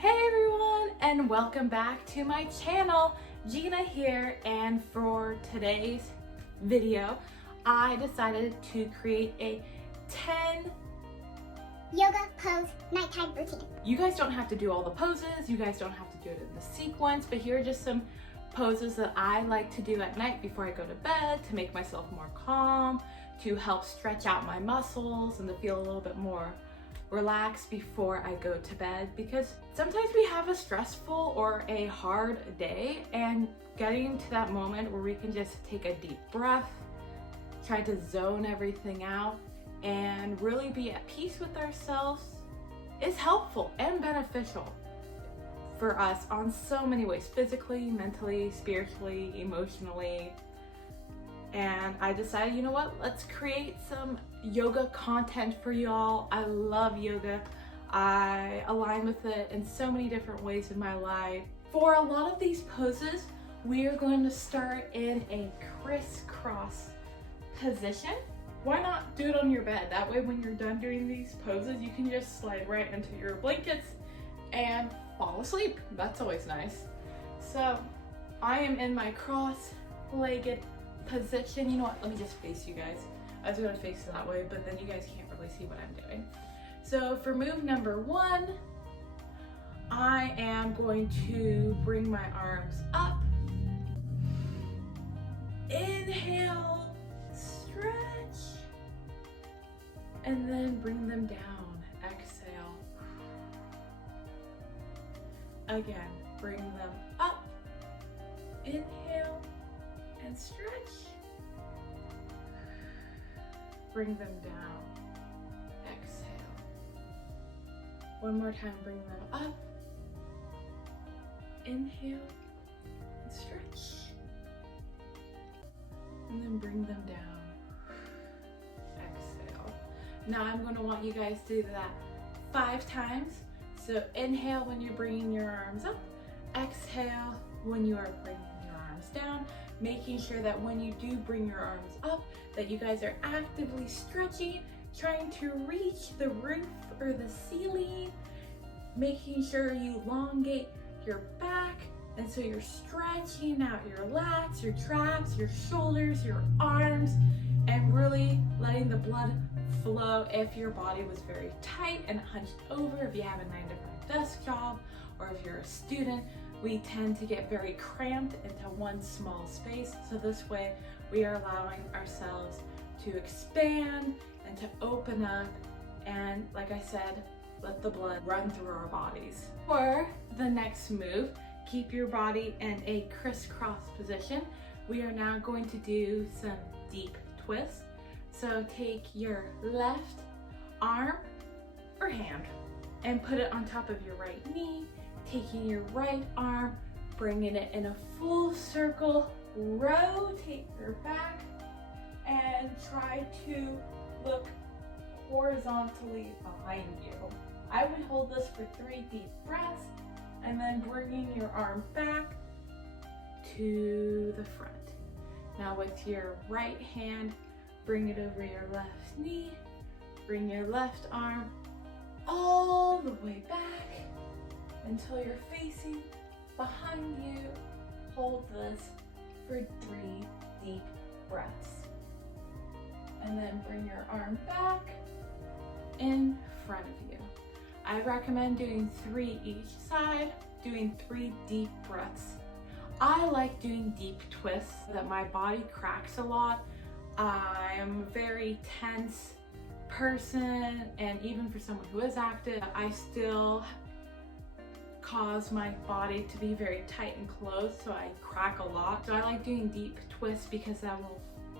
Hey everyone, and welcome back to my channel. Gina here, and for today's video I decided to create a 10 yoga pose nighttime routine. You guys don't have to do all the poses, you guys don't have to do it in the sequence, but here are just some poses that I like to do at night before I go to bed to make myself more calm, to help stretch out my muscles and to feel a little bit more relaxed before I go to bed, because sometimes we have a stressful or a hard day, and getting to that moment where we can just take a deep breath, try to zone everything out and really be at peace with ourselves is helpful and beneficial for us on so many ways, physically, mentally, spiritually, emotionally. And I decided, you know what, let's create some yoga content for y'all. I love yoga. I align with it in so many different ways in my life. For a lot of these poses, we are going to start in a crisscross position. Why not do it on your bed? That way when you're done doing these poses, you can just slide right into your blankets and fall asleep. That's always nice. So I am in my cross-legged position. You know what, let me just face you guys. I was gonna face that way, but then you guys can't really see what I'm doing. So for move number 1, I am going to bring my arms up. Inhale, stretch, and then bring them down. Exhale. Again, bring them up. Inhale and stretch. Bring them down. Exhale. One more time, bring them up. Inhale and stretch. And then bring them down. Exhale. Now I'm going to want you guys to do that 5 times. So inhale when you're bringing your arms up. Exhale when you are bringing your arms down. Making sure that when you do bring your arms up, that you guys are actively stretching, trying to reach the roof or the ceiling, making sure you elongate your back, and so you're stretching out your lats, your traps, your shoulders, your arms, and really letting the blood flow. If your body was very tight and hunched over, if you have a 9-to-5 desk job, or if you're a student, we tend to get very cramped into one small space. So this way we are allowing ourselves to expand and to open up, and like I said, let the blood run through our bodies. For the next move, keep your body in a crisscross position. We are now going to do some deep twists. So take your left arm or hand and put it on top of your right knee, taking your right arm, bringing it in a full circle, rotate your back, and try to look horizontally behind you. I would hold this for 3 deep breaths, and then bringing your arm back to the front. Now with your right hand, bring it over your left knee, bring your left arm all the way back until you're facing behind you. Hold this for 3 deep breaths. And then bring your arm back in front of you. I recommend doing 3 each side, doing 3 deep breaths. I like doing deep twists so that my body cracks a lot. I am a very tense person, and even for someone who is active, I still cause my body to be very tight and closed, so I crack a lot. So I like doing deep twists because that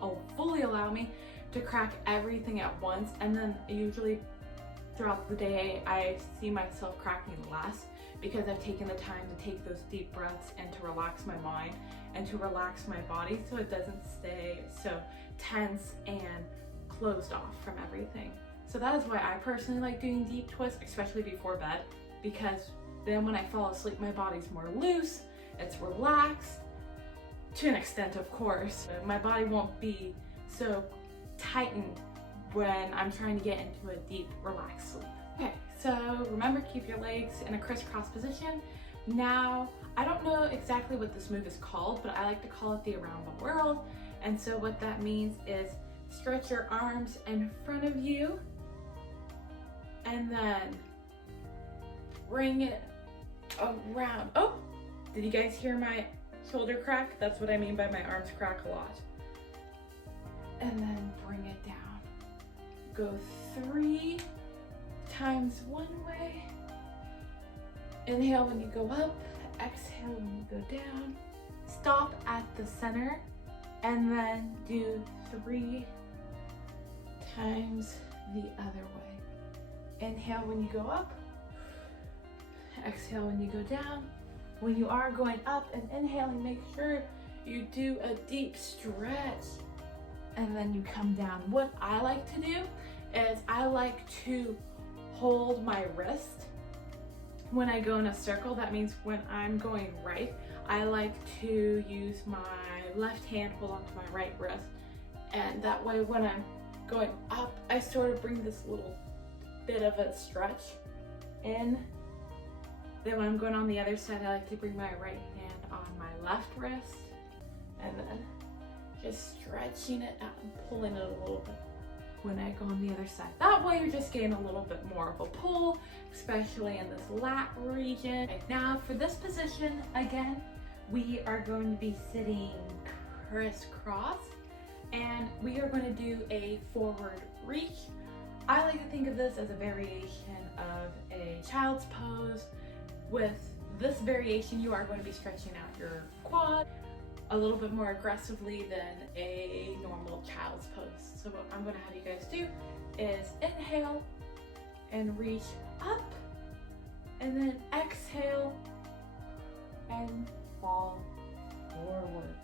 will fully allow me to crack everything at once, and then usually throughout the day I see myself cracking less because I've taken the time to take those deep breaths and to relax my mind and to relax my body so it doesn't stay so tense and closed off from everything. So that is why I personally like doing deep twists, especially before bed, because then when I fall asleep, my body's more loose, it's relaxed, to an extent of course. My body won't be so tightened when I'm trying to get into a deep, relaxed sleep. Okay, so remember, keep your legs in a crisscross position. Now, I don't know exactly what this move is called, but I like to call it the around the world. And so what that means is stretch your arms in front of you and then bring it around. Oh, did you guys hear my shoulder crack? That's what I mean by my arms crack a lot. And then bring it down. Go 3 times one way. Inhale when you go up, exhale when you go down. Stop at the center and then do 3 times the other way. Inhale when you go up, exhale when you go down. When you are going up and inhaling, make sure you do a deep stretch and then you come down. What I like to do is I like to hold my wrist when I go in a circle. That means when I'm going right, I like to use my left hand, hold onto my right wrist. And that way when I'm going up, I sort of bring this little bit of a stretch in. Then when I'm going on the other side, I like to bring my right hand on my left wrist and then just stretching it out and pulling it a little bit when I go on the other side. That way you're just getting a little bit more of a pull, especially in this lat region. Okay, now for this position, again, we are going to be sitting crisscross and we are going to do a forward reach. I like to think of this as a variation of a child's pose. With this variation, you are going to be stretching out your quad a little bit more aggressively than a normal child's pose. So what I'm going to have you guys do is inhale and reach up and then exhale and fall forward.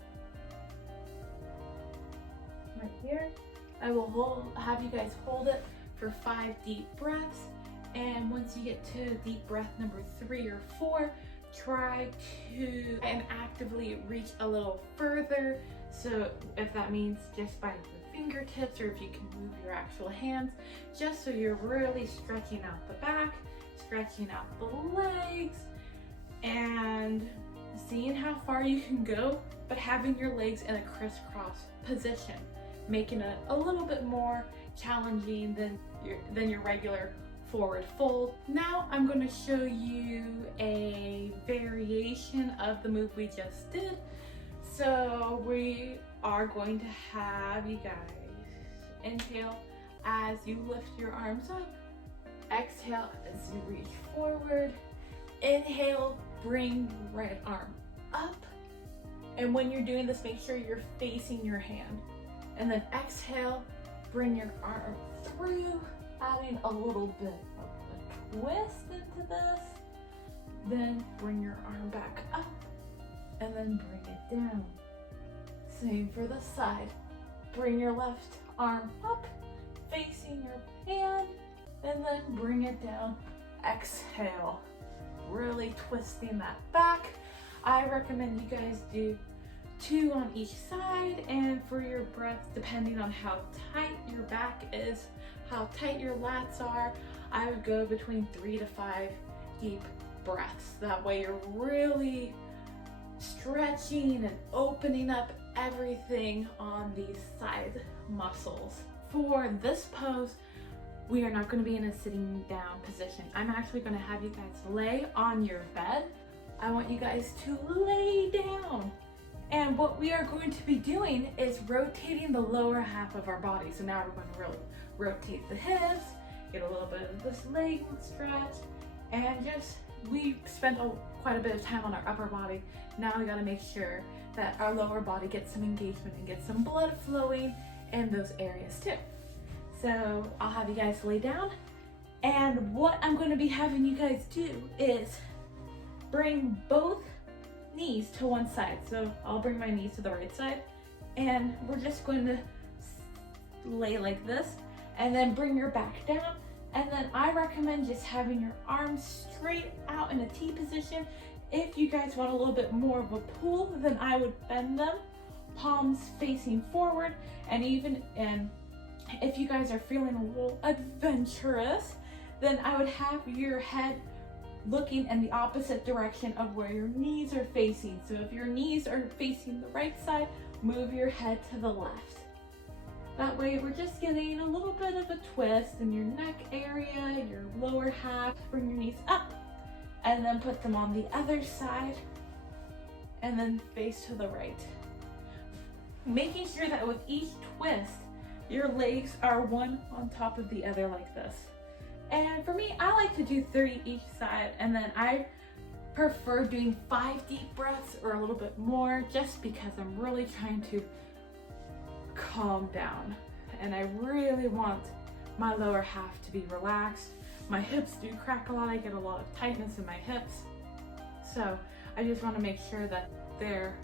Right here, I will have you guys hold it for 5 deep breaths. And once you get to deep breath number 3 or 4, try to actively reach a little further. So if that means just by the fingertips or if you can move your actual hands, just so you're really stretching out the back, stretching out the legs, and seeing how far you can go, but having your legs in a crisscross position, making it a little bit more challenging than your regular forward fold. Now I'm going to show you a variation of the move we just did. So we are going to have you guys inhale as you lift your arms up, exhale as you reach forward, inhale, bring right arm up, and when you're doing this, make sure you're facing your hand, and then exhale, bring your arm through, adding a little bit of a twist into this, then bring your arm back up and then bring it down. Same for the side. Bring your left arm up, facing your hand, and then bring it down. Exhale, really twisting that back. I recommend you guys do 2 on each side, and for your breath, depending on how tight your back is, how tight your lats are, I would go between 3 to 5 deep breaths. That way you're really stretching and opening up everything on these side muscles. For this pose, we are not going to be in a sitting down position. I'm actually going to have you guys lay on your bed. I want you guys to lay down. And what we are going to be doing is rotating the lower half of our body. So now we're going to really rotate the hips, get a little bit of this leg stretch, and we spent quite a bit of time on our upper body. Now we gotta make sure that our lower body gets some engagement and gets some blood flowing in those areas too. So I'll have you guys lay down, and what I'm going to be having you guys do is bring both knees to one side. So I'll bring my knees to the right side, and we're just going to lay like this, and then bring your back down. And then I recommend just having your arms straight out in a T position. If you guys want a little bit more of a pull, then I would bend them, palms facing forward, and if you guys are feeling a little adventurous, then I would have your head looking in the opposite direction of where your knees are facing. So if your knees are facing the right side, move your head to the left. That way we're just getting a little bit of a twist in your neck area, your lower half. Bring your knees up and then put them on the other side and then face to the right. Making sure that with each twist, your legs are one on top of the other like this. And for me, I like to do 3 each side, and then I prefer doing 5 deep breaths or a little bit more just because I'm really trying to calm down. And I really want my lower half to be relaxed. My hips do crack a lot. I get a lot of tightness in my hips. So I just want to make sure that they're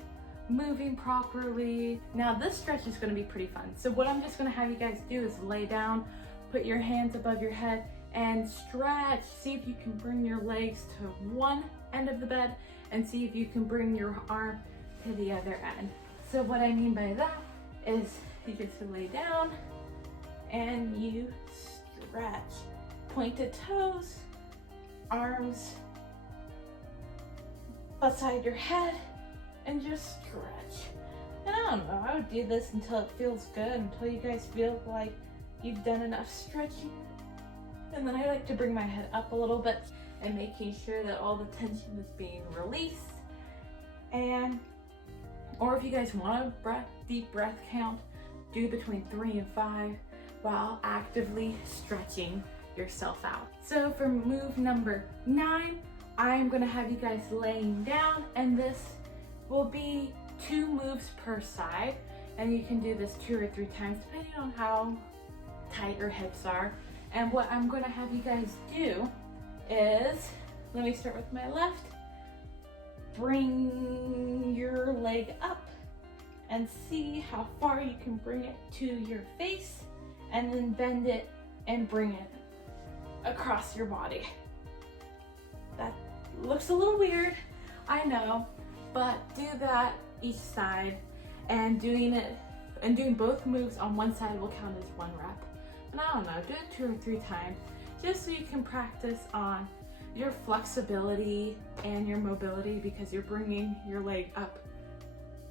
moving properly. Now this stretch is going to be pretty fun. So what I'm just going to have you guys do is lay down, put your hands above your head and stretch. See if you can bring your legs to one end of the bed and see if you can bring your arm to the other end. So what I mean by that is you just lay down and you stretch. Pointed toes, arms beside your head, and just stretch. And I don't know, I would do this until it feels good, until you guys feel like you've done enough stretching. And then I like to bring my head up a little bit and making sure that all the tension is being released. And, or if you guys want a deep breath count, do between 3 and 5 while actively stretching yourself out. So for move number 9, I'm gonna have you guys laying down, and this will be 2 moves per side, and you can do this 2 or 3 times depending on how tight your hips are. And what I'm gonna have you guys do is, let me start with my left, bring your leg up and see how far you can bring it to your face, and then bend it and bring it across your body. That looks a little weird, I know, but do that each side, and doing both moves on one side will count as 1 rep. And I don't know, do it 2 or 3 times just so you can practice on your flexibility and your mobility, because you're bringing your leg up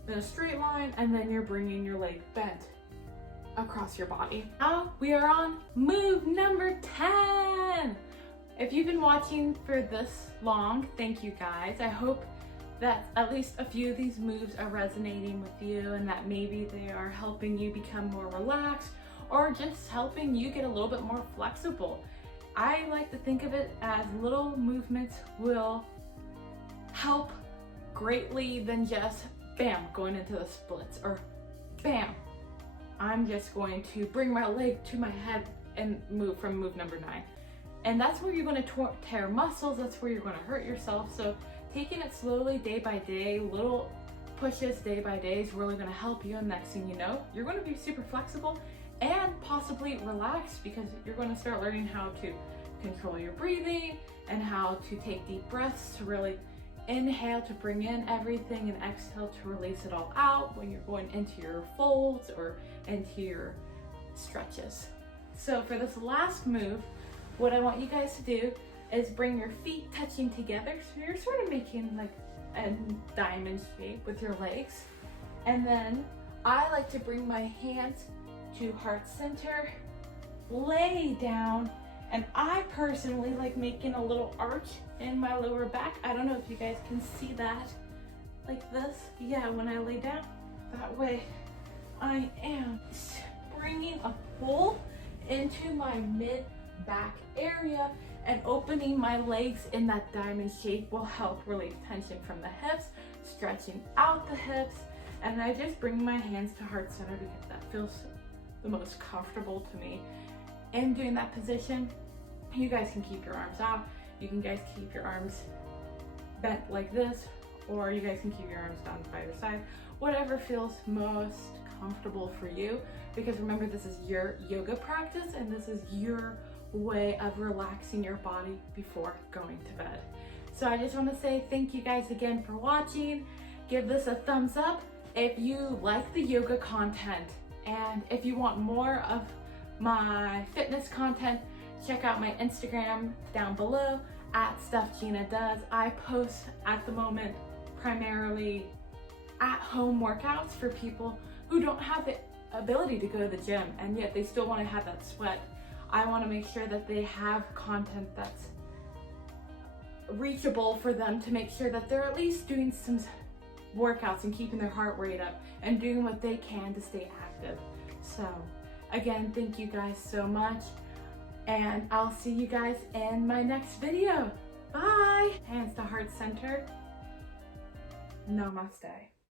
in a straight line and then you're bringing your leg bent across your body. Now we are on move number 10. If you've been watching for this long, thank you guys. I hope that at least a few of these moves are resonating with you, and that maybe they are helping you become more relaxed or just helping you get a little bit more flexible. I like to think of it as little movements will help greatly than just bam, going into the splits, or bam, I'm just going to bring my leg to my head and move from move number 9. And that's where you're going to tear muscles, that's where you're going to hurt yourself. So taking it slowly, day by day, little pushes day by day is really going to help you. And next thing you know, you're going to be super flexible and possibly relaxed, because you're going to start learning how to control your breathing and how to take deep breaths to really inhale to bring in everything and exhale to release it all out when you're going into your folds or into your stretches. So for this last move, what I want you guys to do is bring your feet touching together. So you're sort of making like a diamond shape with your legs. And then I like to bring my hands to heart center, lay down, and I personally like making a little arch in my lower back. I don't know if you guys can see that, like this. Yeah, when I lay down, that way I am bringing a pull into my mid back area, and opening my legs in that diamond shape will help relieve tension from the hips, stretching out the hips. And I just bring my hands to heart center because that feels the most comfortable to me. In doing that position, you guys can keep your arms out, you can guys keep your arms bent like this, or you guys can keep your arms down by your side, whatever feels most comfortable for you. Because remember, this is your yoga practice and this is your way of relaxing your body before going to bed. So I just want to say thank you guys again for watching. Give this a thumbs up if you like the yoga content, and if you want more of my fitness content, check out my Instagram down below at StuffGinaDoes. I post at the moment primarily at-home workouts for people who don't have the ability to go to the gym and yet they still want to have that sweat. I want to make sure that they have content that's reachable for them to make sure that they're at least doing some workouts and keeping their heart rate up and doing what they can to stay active. So again, thank you guys so much, and I'll see you guys in my next video. Bye! Hands to heart center. Namaste.